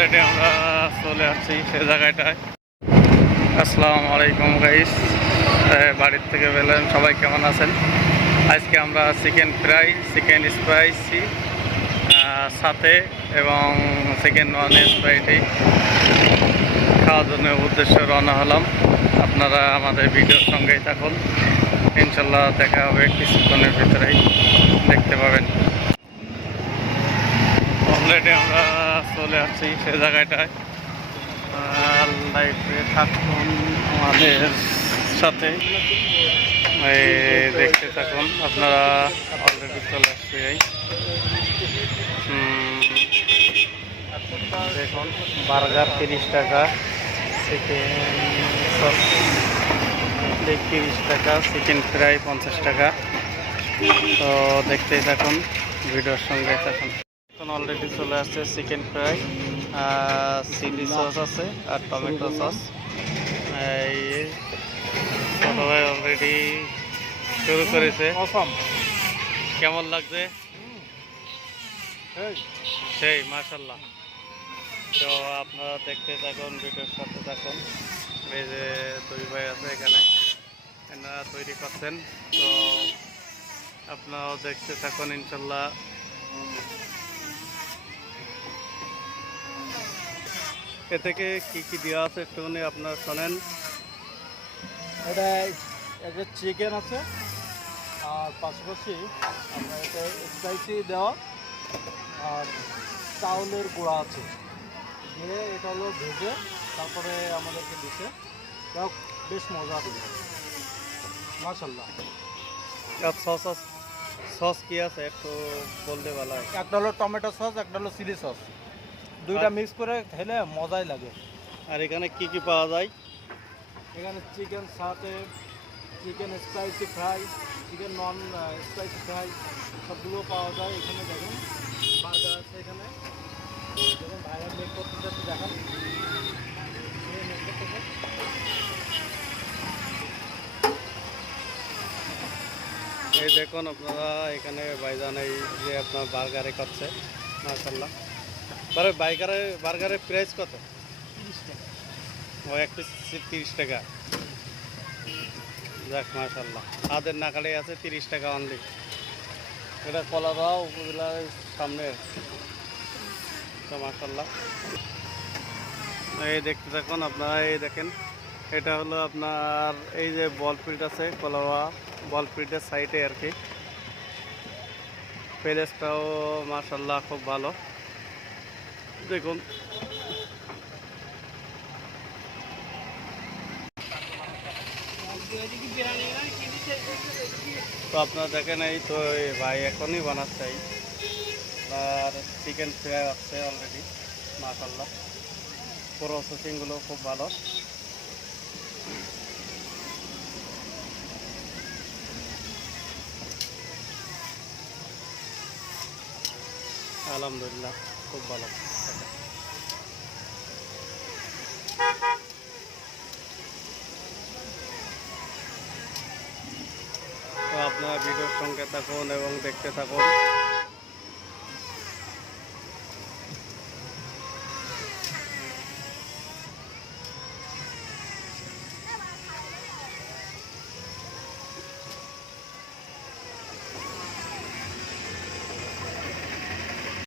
Already আমরা চলে আসছি সে জায়গাটায়। আসসালামু আলাইকুম গাইস, বাড়ির থেকে বললেন সবাই কেমন আছেন। আজকে আমরা চিকেন ফ্রাই, চিকেন স্পাইসি সাথে এবং চিকেন নন স্পাইসি খাওয়ার জন্য উদ্দেশ্যে রওনা হলাম। আপনারা আমাদের ভিডিওর সঙ্গেই থাকুন, ইনশাল্লাহ দেখা হবে কিছুক্ষণের ভিতরেই, দেখতে পাবেন। অলরেডি আমরা চলে আসছি সে জায়গাটায়। লাইফে থাকুন আমাদের সাথে, দেখতে থাকুন আপনারা। অলরেডি চলে আসছি দেখুন, বার্গার 30 টাকা, চিকেন 30 টাকা, চিকেন ফ্রাই 50 টাকা। তো দেখতেই থাকুন, ভিডিওর সঙ্গে থাকুন। এখন অলরেডি চলে আসছে চিকেন ফ্রাই, চিলি সস আছে আর টমেটো সস। এই সবাই অলরেডি শুরু করেছে। কেমন লাগছে? সেই মাশাল্লাহ। তো আপনারা দেখতে থাকুন, ভিডিওর সাথে থাকুন। এই যে দুই ভাই আছে এখানে, এনারা তৈরি করছেন। তো আপনারাও দেখতে থাকুন ইনশাল্লাহ। এ থেকে কি কি দেওয়া আছে একটুখানি আপনারা শোনেন। এটা একটা চিকেন আছে, আর পাশাপাশি আপনার এটা স্পাইসি দেওয়া, আর চাউলের গুঁড়া আছে দিয়ে এটা হলো ভেজে তারপরে আমাদেরকে দিতে। তাও বেশ মজা দিবে মাশাল্লাহ। সস সস কি আছে একটু বলতে ভালো হয়। একটা হলো টমেটো সস, একটা হলো চিলি সস, দুইটা মিক্স করে খেলে মজাই লাগে। আর এখানে কি কি পাওয়া যায়? এখানে চিকেন সাথে chicken spicy fry, chicken non spicy fry সবগুলো পাওয়া যায়। এখানে দেখুন বার্গার আছে, এখানে দেখুন ভাইরা মেক করতে যাচ্ছে, দেখান এই দেখুন আপনারা, এখানে ভাইজান এই যে আপনার বার্গারে করছে মাশাল্লাহ। তবে বার্গারের প্রাইস কত? 30 টাকা। ও এক পিস 30 টাকা। যাক মাশাল্লাহ, আমাদের নাকালে আছে 30 টাকা অনলি। এটা কলাগাঁও উপজেলার সামনে। তো মাশাল্লাহ, এই দেখতে থাকুন আপনারা। এই দেখেন, এটা হলো আপনার এই যে বল ফিল্ড আছে, কলাগাঁও বল ফিল্ডের সাইডে আর কি। প্লেসটাও মাশাল্লাহ খুব ভালো, দেখুন। তো আপনারা দেখেন, এই তো এই ভাই এখনই বানাচ্ছে। আর চিকেন ফ্রাই আসছে অলরেডি মাশাল্লাহ, প্রসেসিংগুলো খুব ভালো। আলহামদুলিল্লাহ খুব ভালো। তো আপনারা ভিডিওর সঙ্গে থাকুন এবং দেখতে থাকুন।